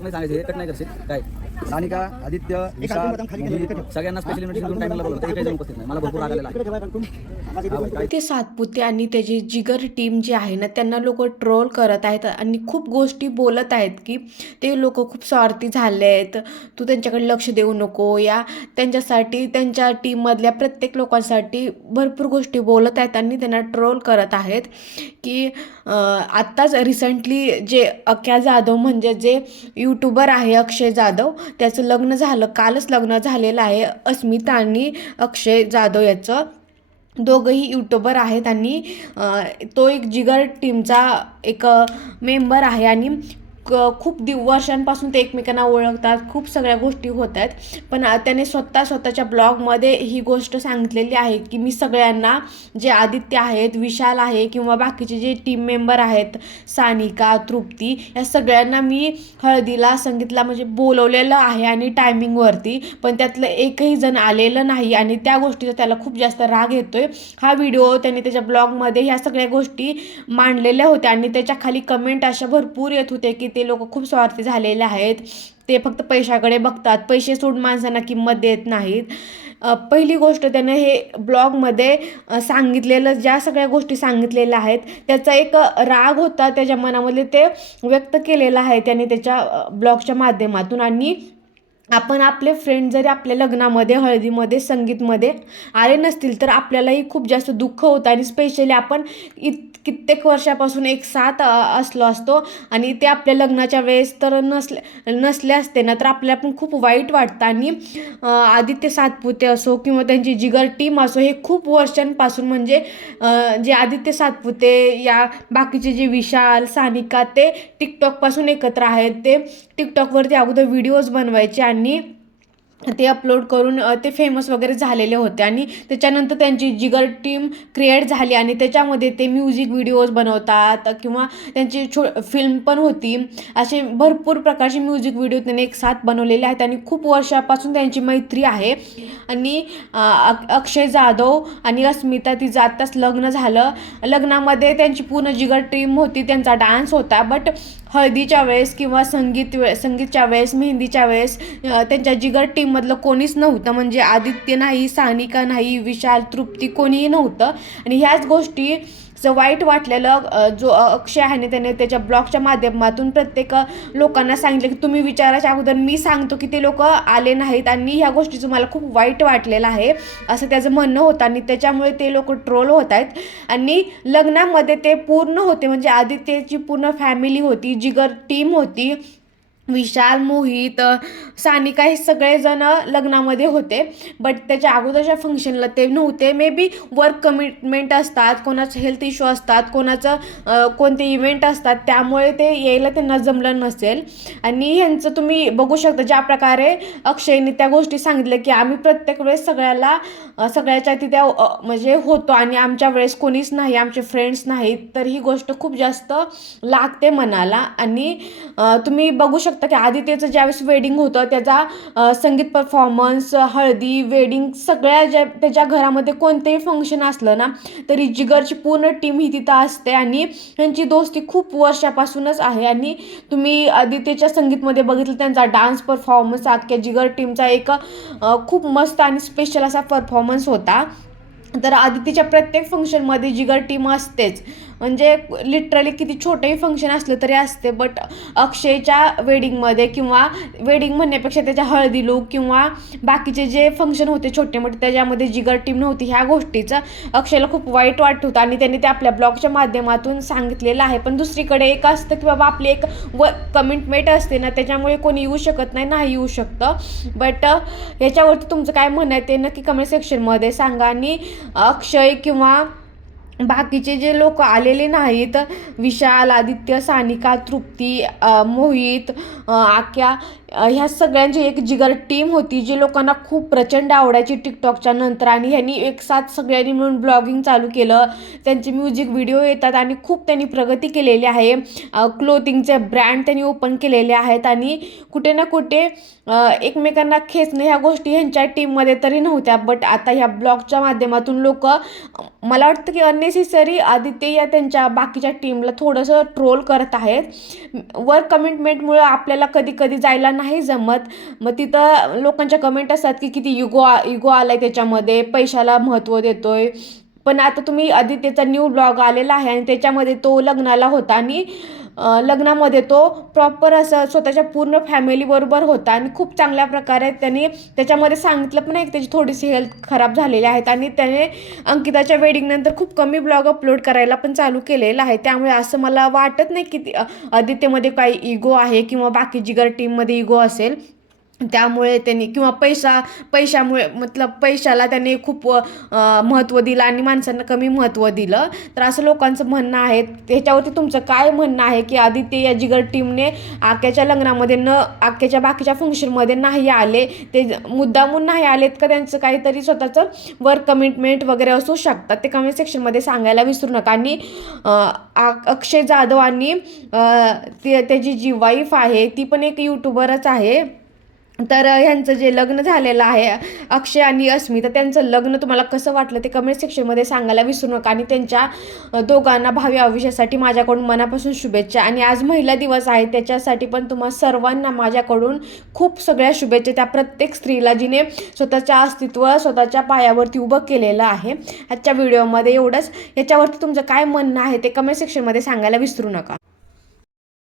नाही सांगायचं हे कट नाही करशील. काय? सानिका आदित्य सगळ्यांना स्पेशल इन्व्हिटेशन देऊन टाइमला बोलवलं. तरी काही जण उपस्थित नाही. मला भरपूर राग आलेला आहे. बाई, काय ते सातपुते आणि त्याची जिगर टीम जी आहे ना त्यांना लोक ट्रोल करत आहेत आणि खूप गोष्टी बोलत आहेत की ते लोक खूप स्वार्थी झाले आहेत. तू त्यांच्याकडे लक्ष देऊ नको. या त्यांच्यासाठी त्यांच्या टीममधल्या प्रत्येक लोकांसाठी भरपूर गोष्टी बोलत आहेत आणि त्यांना ट्रोल करत आहेत की आत्ताच रिसेंटली जे अक्या जाधव म्हणजे जे यूट्यूबर आहे अक्षय जाधव त्याचं लग्न झालं. कालच लग्न झालेलं आहे अस्मिता आणि अक्षय जाधव याचं. दोघंही यूट्यूबर आहेत आणि तो एक जिगर टीमचा एक मेंबर आहे आणि खूप दिव वर्षांपासून ते एकमेकांना ओळखतात खूप सगळ्या गोष्टी होत आहेत पण त्याने स्वतः स्वतःच्या ब्लॉगमध्ये ही गोष्ट सांगितलेली आहे की मी सगळ्यांना जे आदित्य आहेत विशाल आहे किंवा बाकीचे जे टीम मेंबर आहेत सानिका तृप्ती या सगळ्यांना मी हळदीला संगीतला म्हणजे बोलवलेलं आहे आणि टायमिंगवरती पण त्यातलं एकही जण आलेलं नाही आणि त्या गोष्टीचा त्याला खूप जास्त राग येतोय. हा व्हिडिओ त्याने त्याच्या ब्लॉगमध्ये ह्या सगळ्या गोष्टी मांडलेल्या होत्या आणि त्याच्याखाली कमेंट अशा भरपूर येत होते की ते लोक खूप स्वार्थी झालेले आहेत. ते फक्त पैशाकडे बघतात. पैसे सोडून माणसांना किंमत देत नाहीत. पहिली गोष्ट त्यानं हे ब्लॉगमध्ये सांगितलेलं ज्या सगळ्या गोष्टी सांगितलेल्या आहेत त्याचा एक राग होता त्याच्या मनामध्ये. ते व्यक्त केलेला आहे त्याने त्याच्या ब्लॉगच्या माध्यमातून. आणि आपण आपले फ्रेंड जरी आपल्या लग्नामध्ये हळदीमध्ये संगीतमध्ये आले नसतील तर आपल्यालाही खूप जास्त दुःख होतं. आणि स्पेशली आपण इत कित्येक वर्षापासून एक साथ असलो असतो आणि ते आपल्या लग्नाच्या वेळेस तर नसले नसले असते ना तर आपल्याला पण खूप वाईट वाटतं. आणि आदित्य सातपुते असो किंवा त्यांची जिगर टीम असो हे खूप वर्षांपासून म्हणजे जे आदित्य सातपुते या बाकीचे जे विशाल सानिका ते टिकटॉकपासून एकत्र आहेत. ते टिकटॉकवरती अगोदर व्हिडिओज बनवायचे आणि ते अपलोड करून ते फेमस वगैरे झालेले होते. आणि त्याच्यानंतर त्यांची जिगर टीम क्रिएट झाली आणि त्याच्यामध्ये ते म्युझिक व्हिडिओज बनवतात किंवा त्यांची छो फिल्म पण होती. असे भरपूर प्रकारचे म्युझिक व्हिडिओ त्यांनी एक साथ बनवलेले आहेत आणि खूप वर्षापासून त्यांची मैत्री आहे. आणि अक्षय जाधव आणि अस्मिता तिचं आत्ताच लग्न झालं. लग्नामध्ये त्यांची पूर्ण जिगर टीम होती त्यांचा डान्स होता. बट हळदीच्या वेळेस किंवा संगीत वे संगीतच्या वेळेस मेहंदीच्या वेळेस त्यांच्या जिगर टीममधलं कोणीच नव्हतं. म्हणजे आदित्य नाही सानिका नाही विशाल तृप्ती कोणीही नव्हतं. आणि ह्याच गोष्टी असं वाईट वाटलेलं जो अक्षय आहे ना त्याने त्याच्या ब्लॉगच्या माध्यमातून प्रत्येक लोकांना सांगितलं की तुम्ही विचाराच्या अगोदर मी सांगतो की ते लोक आले नाहीत आणि ह्या गोष्टीचं मला खूप वाईट वाटलेलं आहे असं त्याचं म्हणणं होतं आणि त्याच्यामुळे ते लोक ट्रोल होत आहेत. आणि लग्नामध्ये ते पूर्ण होते म्हणजे आदित्यची पूर्ण फॅमिली होती जिगर टीम होती. विशाल मोहित सानिका हे सगळेजण लग्नामध्ये होते. बट त्याच्या अगोदरच्या फंक्शनला ते नव्हते. मे बी वर्क कमिटमेंट असतात कोणाचं हेल्थ इश्यू असतात कोणाचं कोणते इव्हेंट असतात त्यामुळे ते यायला त्यांना जमलं नसेल. आणि ह्यांचं तुम्ही बघू शकता ज्या प्रकारे अक्षयने त्या गोष्टी सांगितल्या की आम्ही प्रत्येक वेळेस सगळ्याला सगळ्याच्या तिथे म्हणजे होतो आणि आमच्या वेळेस कोणीच नाही आमचे फ्रेंड्स नाहीत तर ही गोष्ट खूप जास्त लागते मनाला. आणि तुम्ही बघू शकता की आदित्यचं ज्यावेळेस वेडिंग होतं त्याचा संगीत परफॉर्मन्स हळदी वेडिंग सगळ्या ज्या त्याच्या घरामध्ये कोणतेही फंक्शन असलं ना तरी जिगरची पूर्ण टीम ही तिथं असते आणि त्यांची दोस्ती खूप वर्षापासूनच आहे. आणि तुम्ही आदित्यच्या संगीतमध्ये बघितलं त्यांचा डान्स परफॉर्मन्स आख्या जिगर टीमचा एक खूप मस्त आणि स्पेशल असा परफॉर्मन्स होता. तर आदित्यच्या प्रत्येक फंक्शनमध्ये जिगर टीम असतेच. म्हणजे लिटरली किती छोटंही फंक्शन असलं तरी असते बट अक्षयच्या वेडिंगमध्ये किंवा वेडिंग म्हणण्यापेक्षा त्याच्या हळदी लूक किंवा बाकीचे जे फंक्शन होते छोटे मोठे त्याच्यामध्ये जिगर टीम नव्हती ह्या गोष्टीचं अक्षयला खूप वाईट वाटत होतं आणि त्यांनी ते आपल्या ब्लॉगच्या माध्यमातून सांगितलेलं आहे. पण दुसरीकडे एक असतं की बाबा आपली एक व कमिटमेंट असते ना त्याच्यामुळे कोणी येऊ शकत नाही नाही येऊ शकतं. बट याच्यावरती तुमचं काय म्हणणं आहे ते नक्की कमेंट सेक्शनमध्ये सांगा आणि अक्षय किंवा बाकीचे जे लोक आलेले नाहीत विशाल आदित्य सानिका तृप्ती मोहित अ, आक्या ह्या सगळ्यांची एक जिगर टीम होती जी लोकांना खूप प्रचंड आवडायची टिकटॉकच्या नंतर. आणि ह्यांनी एक साथ सगळ्यांनी मिळून ब्लॉगिंग चालू केलं. त्यांचे म्युझिक व्हिडिओ येतात आणि खूप त्यांनी प्रगती केलेली आहे. क्लोथिंगचे ब्रँड त्यांनी ओपन केलेले आहेत आणि कुठे ना कुठे एकमेकांना खेचणं ह्या गोष्टी ह्यांच्या टीममध्ये तरी नव्हत्या. बट आता ह्या ब्लॉगच्या माध्यमातून लोक मला वाटतं की अननेसेसरी आदित्य या त्यांच्या बाकीच्या टीमला थोडंसं ट्रोल करत आहेत. वर कमिटमेंटमुळं आपल्याला कधी कधी जायला नाही जमत. मग तिथं लोकांच्या कमेंट असतात की किती युगो युगो आलाय त्याच्यामध्ये पैशाला महत्त्व देतोय. पण आता तुम्ही आदित्यचा न्यू ब्लॉग आलेला आहे आणि त्याच्यामध्ये तो लग्नाला होता आणि लग्नामध्ये तो प्रॉपर असं स्वतःच्या पूर्ण फॅमिलीबरोबर होता आणि खूप चांगल्या प्रकारे त्यांनी त्याच्यामध्ये सांगितलं पण आहे त्याची थोडीशी हेल्थ खराब झालेली आहेत आणि त्याने अंकिताच्या वेडिंगनंतर खूप कमी ब्लॉग अपलोड करायला पण चालू केलेलं आहे. त्यामुळे असं मला वाटत नाही की आदित्यमध्ये काही इगो आहे किंवा बाकी जिगर टीममध्ये इगो असेल त्यामुळे त्यांनी किंवा पैसा पैशामुळे मतलब पैशाला त्यांनी खूप महत्त्व दिलं आणि माणसांना कमी महत्त्व दिलं. तर असं लोकांचं म्हणणं आहे त्याच्यावरती तुमचं काय म्हणणं आहे की आदित्य या जिगर टीमने आक्याच्या लग्नामध्ये न आक्याच्या बाकीच्या फंक्शनमध्ये नाही आले? ते मुद्दामून नाही आलेत का त्यांचं काहीतरी स्वतःचं वर्क कमिटमेंट वगैरे असू शकतात? ते कमेंट सेक्शनमध्ये सांगायला विसरू नका. आणि आ- अक्षय जाधव आणि ते त्याची जी वाईफ आहे ती पण एक यूट्यूबरच आहे. तर ह्यांचं जे लग्न झालेलं आहे अक्षय आणि अस्मिता त्यांचं लग्न तुम्हाला कसं वाटलं ते कमेंट सेक्शनमध्ये सांगायला विसरू नका. आणि त्यांच्या दोघांना भावी आयुष्यासाठी माझ्याकडून मनापासून शुभेच्छा. आणि आज महिला दिवस आहे त्याच्यासाठी पण तुम्हा सर्वांना माझ्याकडून खूप सगळ्या शुभेच्छा. त्या प्रत्येक स्त्रीला जिने स्वतःचं अस्तित्व स्वतःच्या पायावरती उभं केलेलं आहे. आजच्या व्हिडिओमध्ये एवढंच. याच्यावरती तुमचं काय म्हणणं आहे ते कमेंट सेक्शनमध्ये सांगायला विसरू नका.